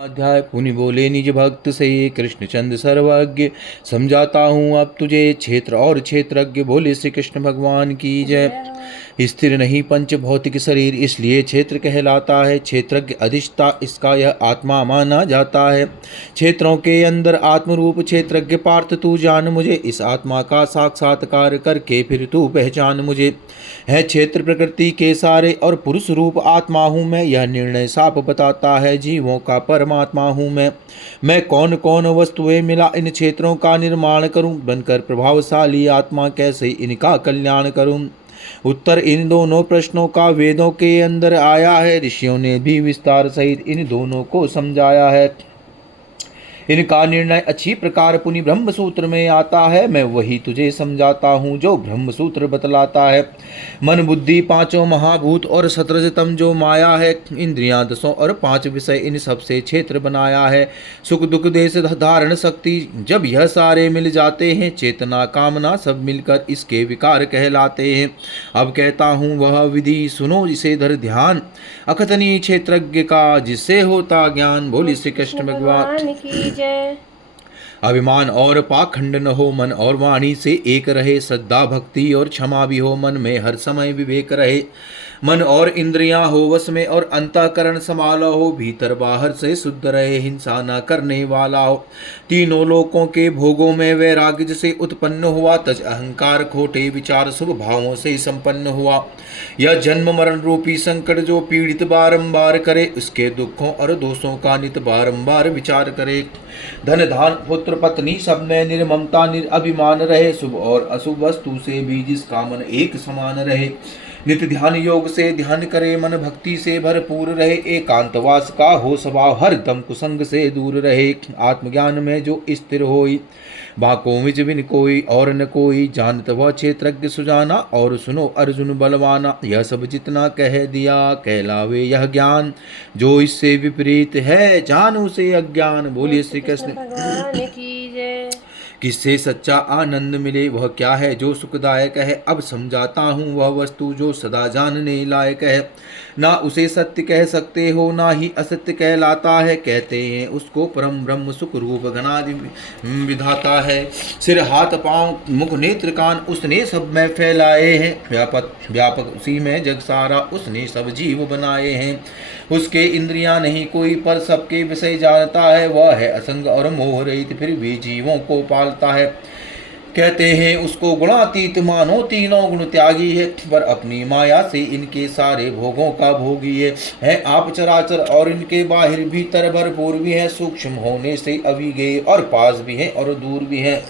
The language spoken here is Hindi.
अध्याय। पुनि बोले निज भक्त से कृष्णचंद्र सर्वज्ञ, समझाता हूँ अब तुझे क्षेत्र और क्षेत्रज्ञ। बोले श्री कृष्ण भगवान की जय। स्थिर नहीं पंच भौतिक शरीर, इसलिए क्षेत्र कहलाता है। क्षेत्रज्ञ अधिष्ठा, इसका यह आत्मा माना जाता है। क्षेत्रों के अंदर आत्मरूप क्षेत्रज्ञ पार्थ तू जान मुझे, इस आत्मा का साक्षात्कार करके फिर तू पहचान मुझे। है क्षेत्र प्रकृति के सारे और पुरुष रूप आत्मा हूँ मैं, यह निर्णय साफ बताता है जीवों का परमात्मा हूँ मैं कौन कौन वस्तुएं मिला इन क्षेत्रों का निर्माण करूं, बनकर प्रभावशाली आत्मा कैसे इनका कल्याण करूं। उत्तर इन दोनों प्रश्नों का वेदों के अंदर आया है, ऋषियों ने भी विस्तार सहित इन दोनों को समझाया है। इनका निर्णय अच्छी प्रकार पुनि ब्रह्म सूत्र में आता है, मैं वही तुझे समझाता हूँ जो ब्रह्म सूत्र बतलाता है। मन बुद्धि पांचों महाभूत और सतरजतम जो माया है, इंद्रियां दसों और पांच विषय, इन सबसे क्षेत्र बनाया है। सुख दुख देश धारण शक्ति, जब यह सारे मिल जाते हैं, चेतना कामना सब मिलकर इसके विकार कहलाते हैं। अब कहता हूँ वह विधि, सुनो इसे धर ध्यान, अकथनीय क्षेत्रज्ञ का जिससे होता ज्ञान। बोली श्री कृष्ण भगवान की जय। अभिमान और पाखंड न हो, मन और वाणी से एक रहे। श्रद्धा भक्ति और क्षमा भी हो, मन में हर समय विवेक रहे। मन और इंद्रियां हो वश में और अंतःकरण संभाला हो, भीतर बाहर से शुद्ध रहे, हिंसा न करने वाला हो। तीनों लोकों के भोगों में वैराग्य से उत्पन्न हुआ, तज अहंकार खोटे विचार शुभ भावों से संपन्न हुआ। यह जन्म मरण रूपी संकट जो पीड़ित बारंबार करे, उसके दुखों और दोषों का नित बारंबार विचार करे। धन धान पुत्र पत्नी सब में निर्ममता निरअभिमान रहे, शुभ और अशुभ वस्तु से भी जिसका मन एक समान रहे। नित्य ध्यान योग से ध्यान करे, मन भक्ति से भरपूर रहे। एकांतवास का हो स्वभाव, हर दम कुसंग से दूर रहे। आत्मज्ञान में जो स्थिर होई, बाकों विच बिन कोई और न कोई। जानत वह क्षेत्रज्ञ सुजाना, और सुनो अर्जुन बलवाना। यह सब जितना कह दिया कहलावे यह ज्ञान, जो इससे विपरीत है जानू से अज्ञान। बोलिए श्री कृष्ण भगवान की जय। किससे सच्चा आनंद मिले, वह क्या है जो सुखदायक है। अब समझाता हूँ वह वस्तु जो सदा जानने लायक है। ना उसे सत्य कह सकते हो, ना ही असत्य कहलाता है। कहते हैं उसको परम ब्रह्म सुख रूप घनादि विधाता है। सिर हाथ पांव मुख नेत्र कान उसने सब में फैलाए हैं। व्यापक व्यापक उसी में जग सारा, उसने सब जीव बनाए हैं। उसके इंद्रियां नहीं कोई, पर सबके विषय जानता है। वह है असंग और मोह रहित, फिर भी जीवों को पालता है। कहते हैं उसको गुणातीत, मानो तीनों गुण त्यागी है, पर अपनी माया से इनके सारे भोगों का भोगी है। आप चराचर और इनके बाहर भीतर भरपूर भी है। सूक्ष्म होने से अभिज्ञेय और पास भी है और दूर भी है।